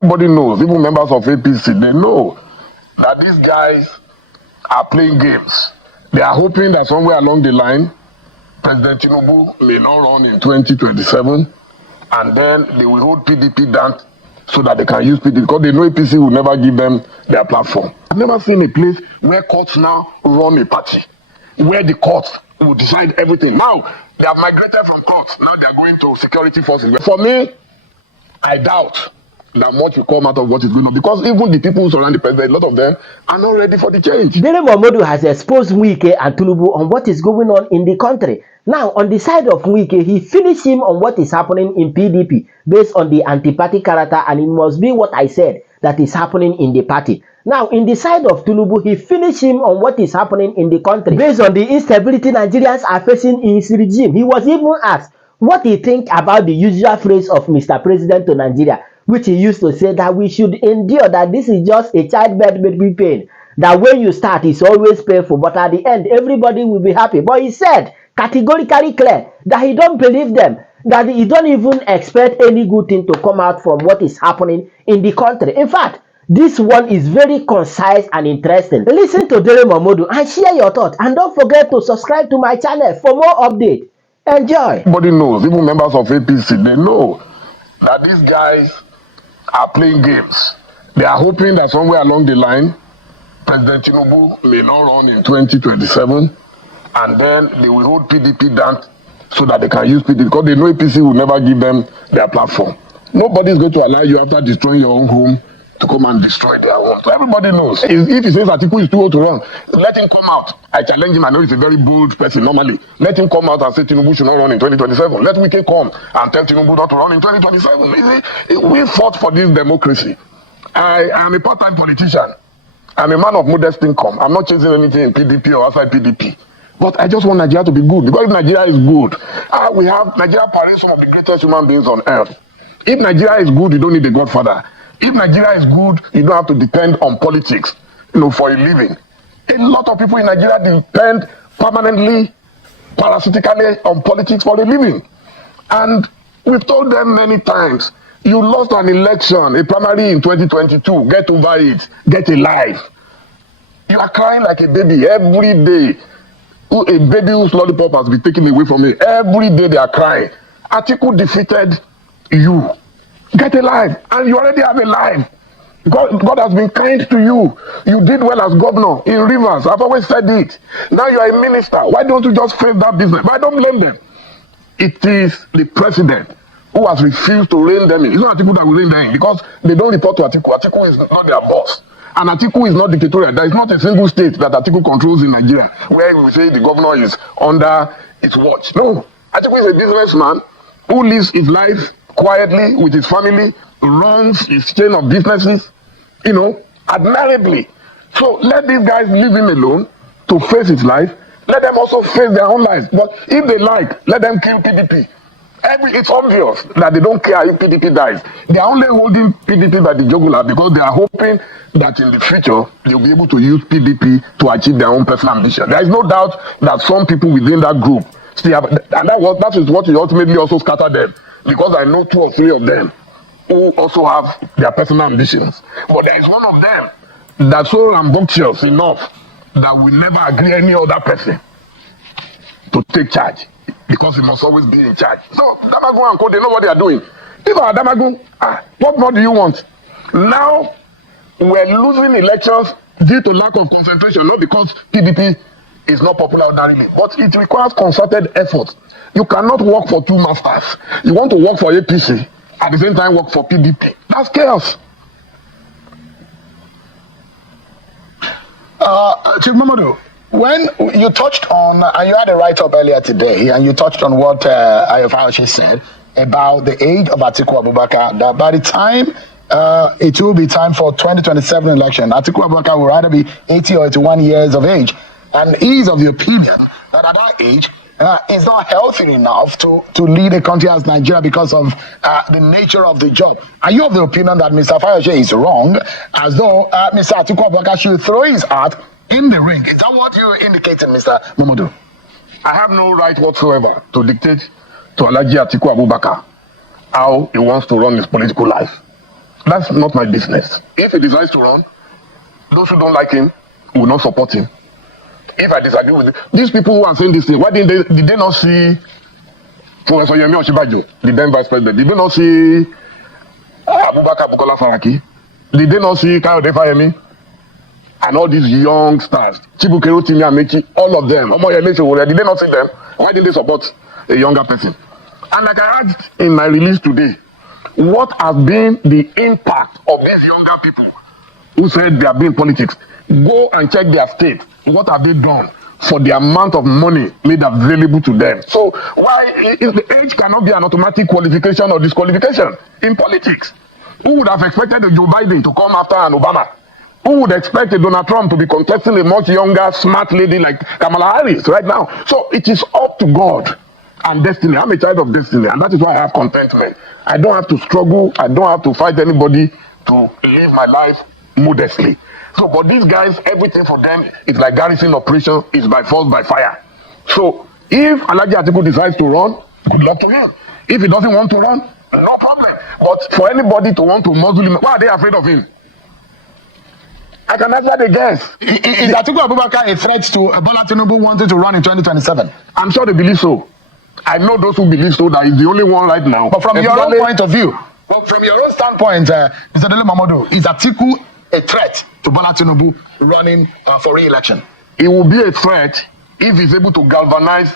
Everybody knows, even members of APC, they know that these guys are playing games. They are hoping that somewhere along the line, President Tinubu may not run in 2027, and then they will hold PDP down so that they can use PDP, because they know APC will never give them their platform. I've never seen a place where courts now run a party, where the courts will decide everything. Now, they have migrated from courts. Now they are going to security forces. For me, I doubt that much will come out of what is going on, because even the people who surround the president, a lot of them are not ready for the change. Dele Momodu has exposed Wike and Tinubu on what is going on in the country. Now, on the side of Wike, he finished him on what is happening in PDP based on the anti-party character, and it must be what I said that is happening in the party. Now, in the side of Tinubu, he finished him on what is happening in the country based on the instability Nigerians are facing in his regime. He was even asked what he think about the usual phrase of Mr. President to Nigeria, which he used to say that we should endure, that this is just a childbirth baby pain, that when you start it's always painful, but at the end everybody will be happy. But he said categorically clear that he don't believe them, that he don't even expect any good thing to come out from what is happening in the country. In fact, this one is very concise and interesting. Listen to Dele Momodu and share your thoughts, and don't forget to subscribe to my channel for more updates. Enjoy. Everybody knows, even members of APC, they know that these guys are playing games. They are hoping that somewhere along the line, President Tinubu may not run in 2027, and then they will hold PDP down so that they can use PDP, because they know APC will never give them their platform. Nobody is going to allow you, after destroying your own home, to come and destroy their own. So everybody knows. If he says Atiku is too old to run, let him come out. I challenge him. I know he's a very bold person normally. Let him come out and say Tinubu should not run in 2027. Let Wike come and tell Tinubu not to run in 2027. We fought for this democracy. I am a part-time politician. I'm a man of modest income. I'm not chasing anything in PDP or outside PDP. But I just want Nigeria to be good. Because if Nigeria is good, we have Nigeria parades some of the greatest human beings on earth. If Nigeria is good, you don't need a godfather. If Nigeria is good, you don't have to depend on politics, for a living. A lot of people in Nigeria depend permanently, parasitically on politics for a living. And we've told them many times, you lost an election, a primary in 2022, get over it, get a life. You are crying like a baby every day. A baby whose lollipop has been taken away from me. Every day they are crying. Atiku defeated you. Get a life, and you already have a life. God has been kind to you. You did well as governor in Rivers. I've always said it. Now you are a minister. Why don't you just face that business? But I don't blame them. It is the president who has refused to rein them in. It's not Atiku that will rein them in, because they don't report to Atiku. Atiku is not their boss. And Atiku is not dictatorial. There is not a single state that Atiku controls in Nigeria where we say the governor is under its watch. No. Atiku is a businessman who lives his life quietly with his family, runs his chain of businesses, admirably. So let these guys leave him alone to face his life. Let them also face their own lives. But if they like, let them kill PDP. It's obvious that they don't care if PDP dies. They are only holding PDP by the jugular because they are hoping that in the future they'll be able to use PDP to achieve their own personal ambition. There is no doubt that some people within that group still have, and that is what will ultimately also scatter them. Because I know 2 or 3 of them who also have their personal ambitions. But there is one of them that's so rambunctious enough that will never agree any other person to take charge, because he must always be in charge. So Damagun and Co, they know what they are doing. If I are Damagun, what more do you want? Now we're losing elections due to lack of concentration, not because PDP is not popular ordinarily, but it requires concerted effort. You cannot work for 2 masters. You want to work for APC, at the same time work for PDP. That's chaos. Chief Momodu, when you touched on, and you had a write-up earlier today, and you touched on what Ayofayoshi said about the age of Atiku Abubakar, that by the time it will be time for 2027 election, Atiku Abubakar will either be 80 or 81 years of age. And he is of the opinion that at that age, is not healthy enough to lead a country as Nigeria because of the nature of the job. Are you of the opinion that Mr. Fayose is wrong, as though Mr. Atiku Abubakar should throw his heart in the ring? Is that what you're indicating, Mr. Momodu? I have no right whatsoever to dictate to Alhaji Atiku Abubakar how he wants to run his political life. That's not my business. If he decides to run, those who don't like him will not support him. If I disagree with it, these people who are saying this thing, why did they not see Professor Yemi Osinbajo, the then vice president? Did they not see Abubakar Bukola Saraki? Did they not see Kayode Fayemi? And all these young stars, Chibukero Timi Amechi, all of them, did they not see them? Why didn't they support a younger person? And like I asked in my release today, what has been the impact of these younger people who said they are being politics? Go and check their state. What have they done for the amount of money made available to them? So why if the age cannot be an automatic qualification or disqualification in politics? Who would have expected a Joe Biden to come after an Obama? Who would expect a Donald Trump to be contesting a much younger, smart lady like Kamala Harris right now? So it is up to God and destiny. I'm a child of destiny, and that is why I have contentment. I don't have to struggle. I don't have to fight anybody to live my life modestly. So, but these guys, everything for them is like garrison operation, is by force, by fire. So, if Alhaji Atiku decides to run, good luck to him. If he doesn't want to run, no problem. But for anybody to want to muzzle him, why are they afraid of him? I can actually guess. Is Atiku Abubakar a threat to Bola Tinubu wanting to run in 2027? I'm sure they believe so. I know those who believe so, that he's the only one right now. But from your own point of view, from your own standpoint, Mr. Dele Momodu, is Atiku a threat to Bola Tinubu running for re-election? It will be a threat if he's able to galvanize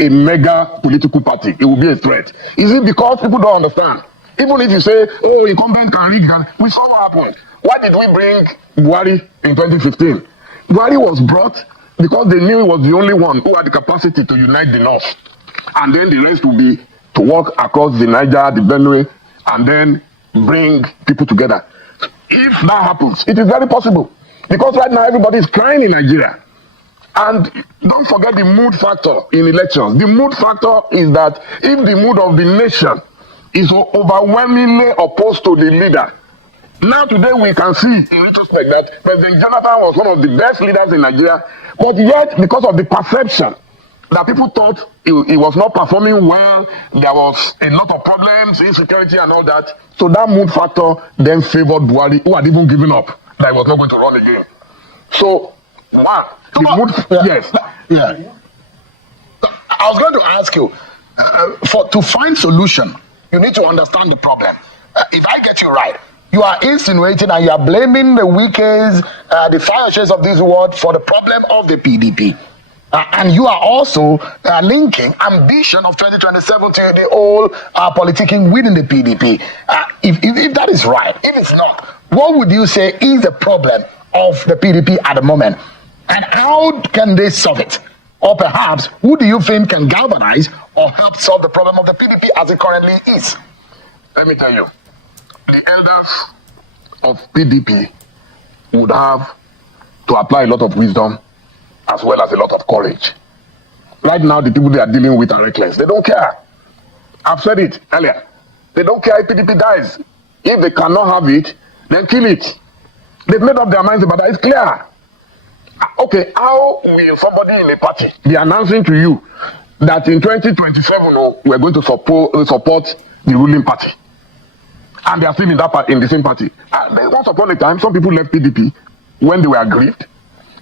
a mega political party. It will be a threat. Is it because people don't understand? Even if you say, oh, incumbent can rig, we saw what happened. Why did we bring Buhari in 2015? Buhari was brought because they knew he was the only one who had the capacity to unite the North. And then the rest will be to walk across the Niger, the Benue, and then bring people together. If that happens, it is very possible. Because right now everybody is crying in Nigeria. And don't forget the mood factor in elections. The mood factor is that if the mood of the nation is overwhelmingly opposed to the leader, now today we can see in retrospect that President Jonathan was one of the best leaders in Nigeria, but yet because of the perception that people thought he was not performing well, there was a lot of problems, insecurity and all that. So that mood factor then favored Buhari, who had even given up that he was not going to run again. So, yes. Yeah. I was going to ask you, to find solution, you need to understand the problem. If I get you right, you are insinuating and you are blaming the Wikes, the Fayoshes of this world for the problem of the PDP. And you are also linking ambition of 2027 to the whole politicking within the PDP. If that is right, if it's not, what would you say is the problem of the PDP at the moment? And how can they solve it? Or perhaps, who do you think can galvanize or help solve the problem of the PDP as it currently is? Let me tell you, the elders of PDP would have to apply a lot of wisdom as well as a lot of courage. Right now, the people they are dealing with are reckless. They don't care. I've said it earlier. They don't care if PDP dies. If they cannot have it, then kill it. They've made up their minds about that. It's clear. Okay, how will somebody in a party be announcing to you that in 2027 we're going to support the ruling party? And they are still in the same party. Once upon a time, some people left PDP when they were aggrieved.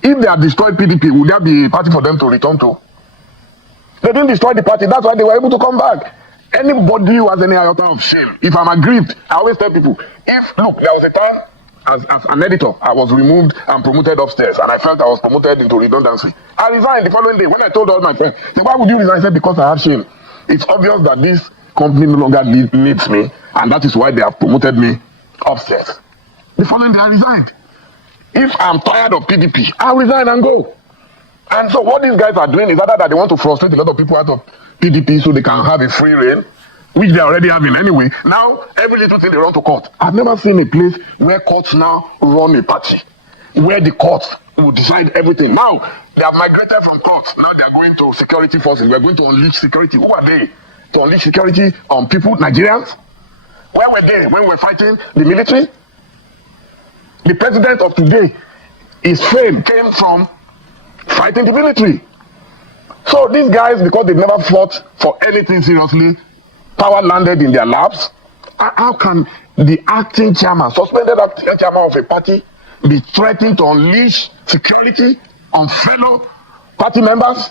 If they have destroyed PDP, will there be a party for them to return to? They didn't destroy the party. That's why they were able to come back. Anybody who has any iota of shame, if I'm aggrieved, I always tell people, look, there was a time as an editor, I was removed and promoted upstairs, and I felt I was promoted into redundancy. I resigned the following day. When I told all my friends, say, why would you resign? I said, because I have shame. It's obvious that this company no longer needs me, and that is why they have promoted me upstairs. The following day, I resigned. If I'm tired of PDP, I'll resign and go. And so what these guys are doing is either that they want to frustrate a lot of people out of PDP so they can have a free reign, which they are already having anyway. Now, every little thing they run to court. I've never seen a place where courts now run a party, where the courts will decide everything. Now, they have migrated from courts. Now they are going to security forces. We're going to unleash security. Who are they? To unleash security on people, Nigerians? Where were they when we were fighting the military? The president of today, his fame came from fighting the military. So these guys, because they've never fought for anything seriously, power landed in their laps, How can the acting chairman, suspended acting chairman of a party, be threatening to unleash security on fellow party members?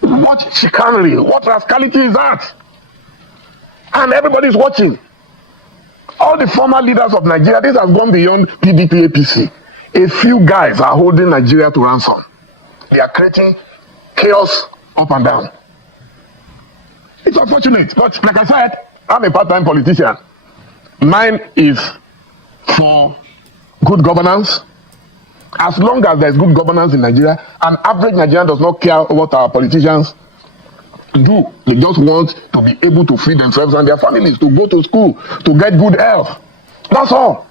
What chicanery, what rascality is that? And everybody's watching. All the former leaders of Nigeria, this has gone beyond PDP, APC. A few guys are holding Nigeria to ransom. They are creating chaos up and down. It's unfortunate, but like I said, I'm a part-time politician. Mine is for good governance. As long as there's good governance in Nigeria, an average Nigerian does not care what our politicians do. They just want to be able to feed themselves and their families, to go to school, to get good health. That's all.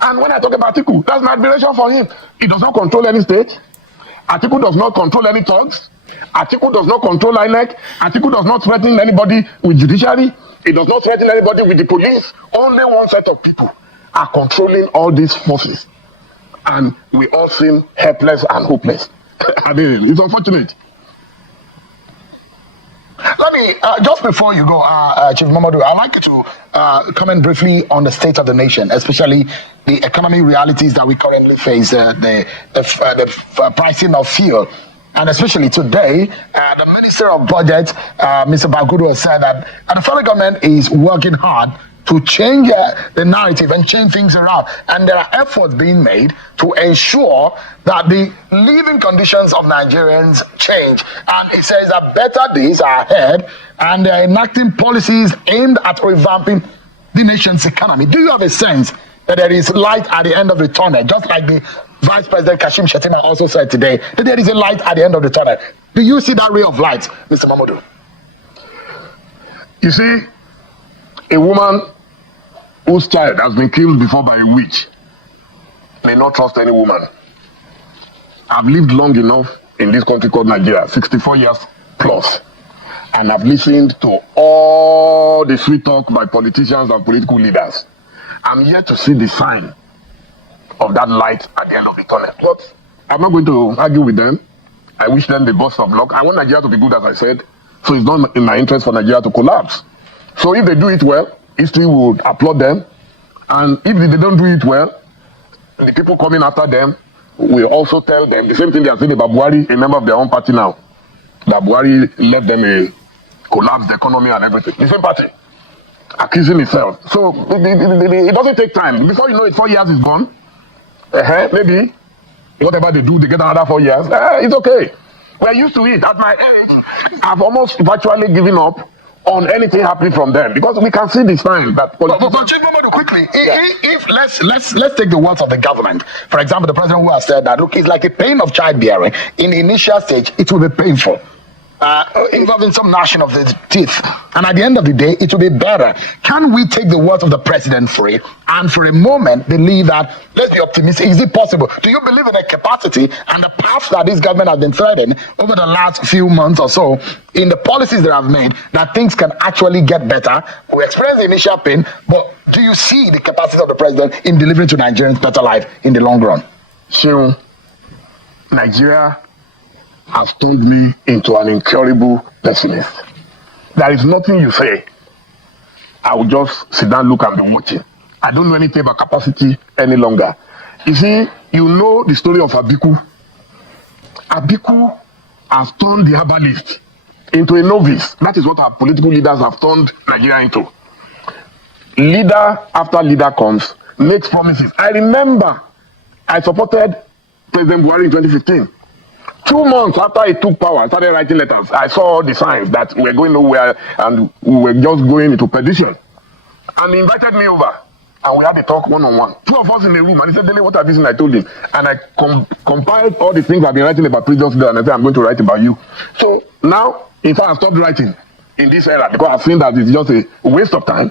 And when I talk about Atiku, that's my admiration for him. He does not control any state. Atiku does not control any thugs. Atiku does not control INEC. Atiku does not threaten anybody with judiciary. He does not threaten anybody with the police. Only one set of people are controlling all these forces. And we all seem helpless and hopeless. I mean, it's unfortunate. Let me, just before you go, Chief Momodu, I'd like you to comment briefly on the state of the nation, especially the economic realities that we currently face, the pricing of fuel. And especially today, the Minister of Budget, Mr. Bagudu, said that the federal government is working hard to change the narrative and change things around. And there are efforts being made to ensure that the living conditions of Nigerians change. And he says that better days are ahead, and they're enacting policies aimed at revamping the nation's economy. Do you have a sense that there is light at the end of the tunnel, just like the Vice President Kashim Shettima also said today, that there is a light at the end of the tunnel? Do you see that ray of light, Mr. Momodu? You see, a woman whose child has been killed before by a witch may not trust any woman. I've lived long enough in this country called Nigeria, 64 years plus, and I've listened to all the sweet talk by politicians and political leaders. I'm yet to see the sign of that light at the end of the tunnel. But I'm not going to argue with them. I wish them the best of luck. I want Nigeria to be good, as I said, so it's not in my interest for Nigeria to collapse. So if they do it well, history would applaud them, and if they don't do it well, the people coming after them will also tell them the same thing they are saying about Buhari, a member of their own party now, that Buhari left them collapse the economy and everything. The same party, accusing itself. So it doesn't take time. Before you know it, 4 years is gone. Maybe whatever they do, they get another 4 years. It's okay. We're used to it. At my age, I've almost virtually given up on anything happening from them, because we can see the sign that. But Chief Momodu, quickly, if let's take the words of the government. For example, the president who has said that, look, it's like the pain of childbearing. In the initial stage, it will be painful, involving some gnashing of the teeth, and at the end of the day, it will be better. Can we take the words of the president for it, and for a moment believe that, let's be optimistic, is it possible? Do you believe in the capacity and the path that this government has been treading over the last few months or so, in the policies that have made, that things can actually get better? We experience the initial pain, but do you see the capacity of the president in delivering to Nigerians better life in the long run? Sure. Nigeria has turned me into an incurable pessimist. There is nothing you say, I will just sit down, look, and be watching. I don't know anything about capacity any longer. You see, you know the story of Abiku. Abiku has turned the herbalist into a novice. That is what our political leaders have turned Nigeria into. Leader after leader comes, makes promises. I remember I supported President Buhari in 2015. 2 months after he took power, I started writing letters. I saw the signs that we were going nowhere and we were just going into perdition. And he invited me over, and we had a talk one-on-one. 2 of us in the room, and he said, Dele, what are these? And I told him. And I compiled all the things I've been writing about previous days, and I said, I'm going to write about you. So now, in fact, I stopped writing in this era, because I've seen that it's just a waste of time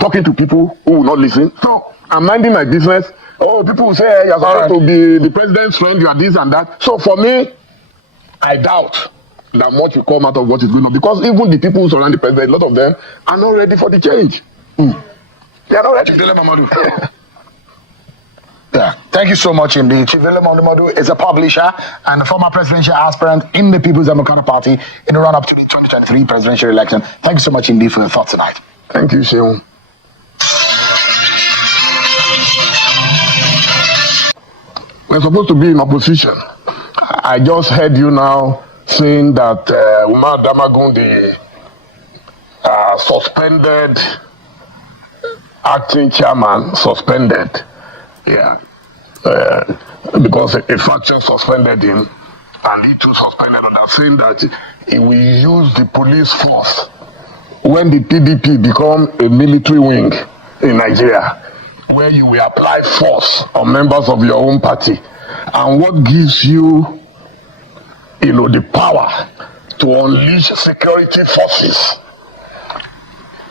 talking to people who will not listen. So I'm minding my business. Oh, people will say, hey, you're supposed to be the president's friend, you are this and that. So for me, I doubt that much will come out of what is going on, because even the people who surround the president, a lot of them are not ready for the change. They are not ready. Dele Momodu. Yeah, thank you so much indeed. Chief Dele Momodu is a publisher and a former presidential aspirant in the People's Democratic Party in the run-up to the 2023 presidential election. Thank you so much indeed for your thoughts tonight. Thank you, Sheung. We're supposed to be in opposition. I just heard you now saying that Umar Damagun, the suspended acting chairman, suspended. Yeah. Because a faction suspended him, and he too suspended others, saying that he will use the police force when the PDP become a military wing in Nigeria, where you will apply force on members of your own party. And what gives you, the power to unleash security forces?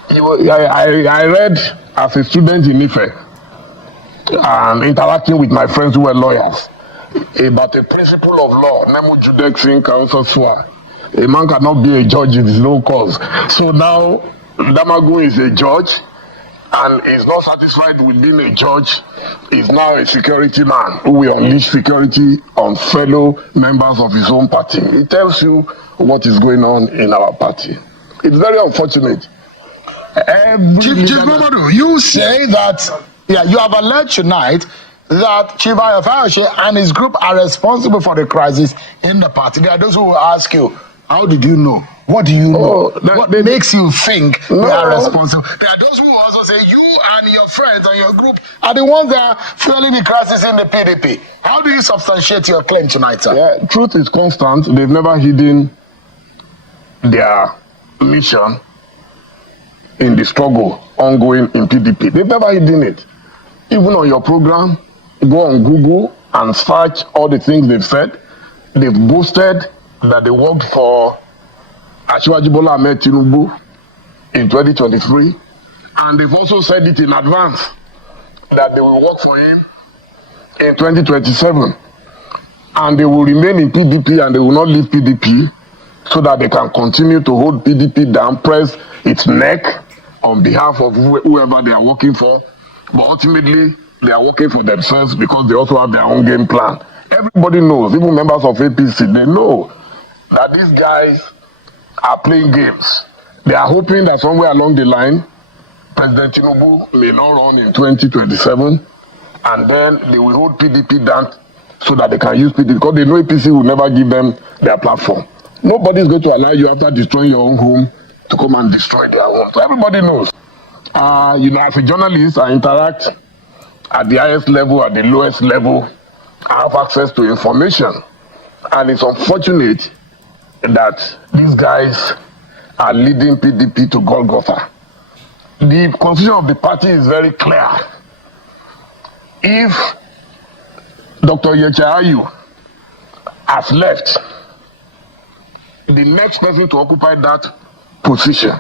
I read as a student in Ife and interacting with my friends who were lawyers about a principle of law, Nemo Judex Counsel Swa. A man cannot be a judge in his own cause. So now Damagun is a judge and is not satisfied with being a judge, is now a security man who will unleash security on fellow members of his own party. It tells you what is going on in our party. It's very unfortunate. Chief Momodu, you say that, you have alleged tonight that Chief Ayofayoshe and his group are responsible for the crisis in the party. There are those who will ask you, how did you know? What do you know? What makes you think they are responsible? There are those who also say you and your friends and your group are the ones that are fueling the crisis in the PDP. How do you substantiate your claim tonight, sir? Yeah, truth is constant. They've never hidden their mission in the struggle ongoing in PDP. They've never hidden it. Even on your program, go on Google and search all the things they've said. They've boasted that they worked for Asiwaju Bola Ahmed Tinubu in 2023, and they've also said it in advance that they will work for him in 2027, and they will remain in PDP and they will not leave PDP so that they can continue to hold PDP down, press its neck on behalf of whoever they are working for. But ultimately, they are working for themselves because they also have their own game plan. Everybody knows, even members of APC, they know that these guys are playing games. They are hoping that somewhere along the line, President Tinubu may not run in 2027, and then they will hold PDP down so that they can use PDP, because they know APC will never give them their platform. Nobody is going to allow you, after destroying your own home, to come and destroy their home. So everybody knows. As a journalist, I interact at the highest level, at the lowest level. I have access to information. And it's unfortunate that these guys are leading PDP to Golgotha. The constitution of the party is very clear. If Dr. Yeche Ayu has left, the next person to occupy that position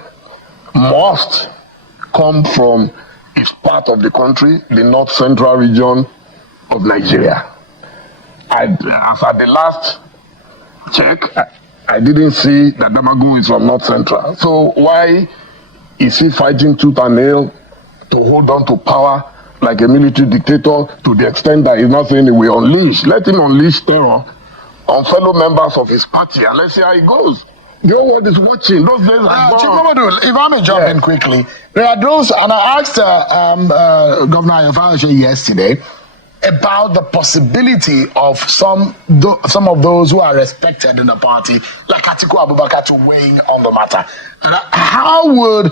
must come from his part of the country, the north central region of Nigeria. As at the last check, I didn't see that Damagun is from north central. So why is he fighting tooth and nail to hold on to power like a military dictator, to the extent that he's not saying he will unleash? Let him unleash terror on fellow members of his party, and let's see how it goes. The whole world is watching. Those days are Chief gone. Momodu, if I may jump in quickly, there are those, and I asked Governor Ayofayoshe yesterday about the possibility of some of those who are respected in the party, like Atiku Abubakar, to weigh in on the matter. How would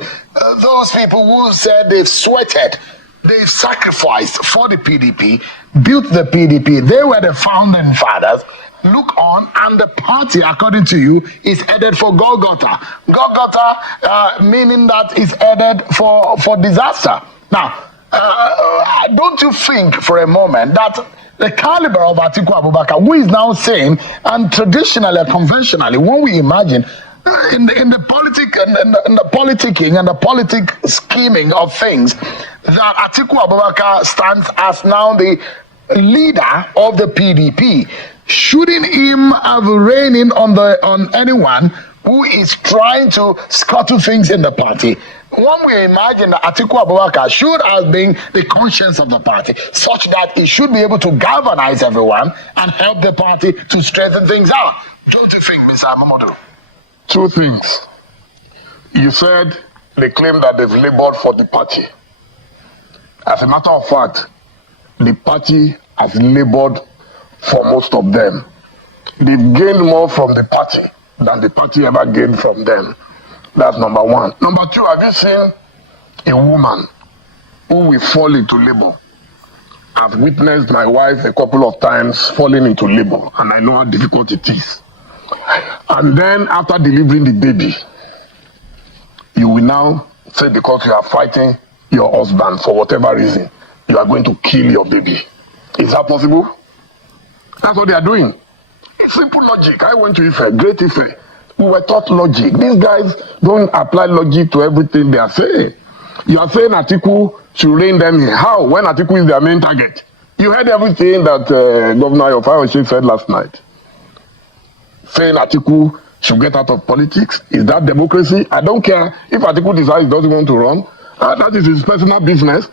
those people who said they've sweated, they've sacrificed for the PDP, built the PDP, they were the founding fathers, look on, and the party, according to you, is headed for Golgotha. Golgotha meaning that it's headed for disaster. Now, don't you think for a moment that the caliber of Atiku Abubakar, who is now saying, and traditionally, conventionally, when we imagine in the politicking and the politic scheming of things, that Atiku Abubakar stands as now the leader of the PDP, shouldn't him have reigning on anyone who is trying to scuttle things in the party? When we imagine that Atiku Abubakar should have been the conscience of the party, such that he should be able to galvanize everyone and help the party to strengthen things out. Don't you think, Mr. Momodu? Two things. You said they claim that they've labored for the party. As a matter of fact, the party has labored for most of them. They've gained more from the party than the party ever gained from them. That's number one. Number two, have you seen a woman who will fall into labor? I've witnessed my wife a couple of times falling into labor, and I know how difficult it is. And then after delivering the baby, you will now say because you are fighting your husband for whatever reason, you are going to kill your baby. Is that possible? That's what they are doing. Simple logic. I went to Ife, great Ife. We were taught logic. These guys don't apply logic to everything they are saying. You are saying Atiku should rein them in. How? When Atiku is their main target. You heard everything that Governor Ayofayoshe said last night. Saying Atiku should get out of politics. Is that democracy? I don't care if Atiku decides he doesn't want to run. That is his personal business.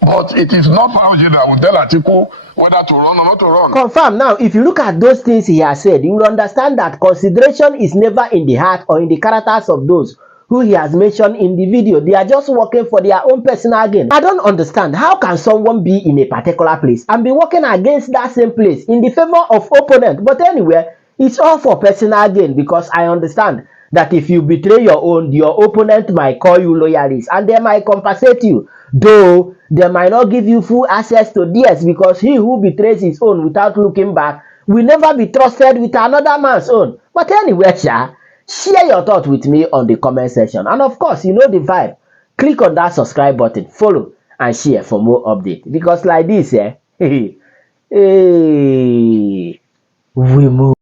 But it is not Ayofayoshe that will tell Atiku whether to run or not to run. Confirm. Now, if you look at those things he has said, you will understand that consideration is never in the heart or in the characters of those who he has mentioned in the video. They are just working for their own personal gain. I don't understand. How can someone be in a particular place and be working against that same place in the favor of opponent? But anyway, it's all for personal gain, because I understand that if you betray your own, your opponent might call you loyalists and they might compensate you. Though they might not give you full access to theirs, because he who betrays his own without looking back will never be trusted with another man's own. But anyway, share your thoughts with me on the comment section. And of course, you know the vibe. Click on that subscribe button, follow, and share for more updates. Because like this, we move.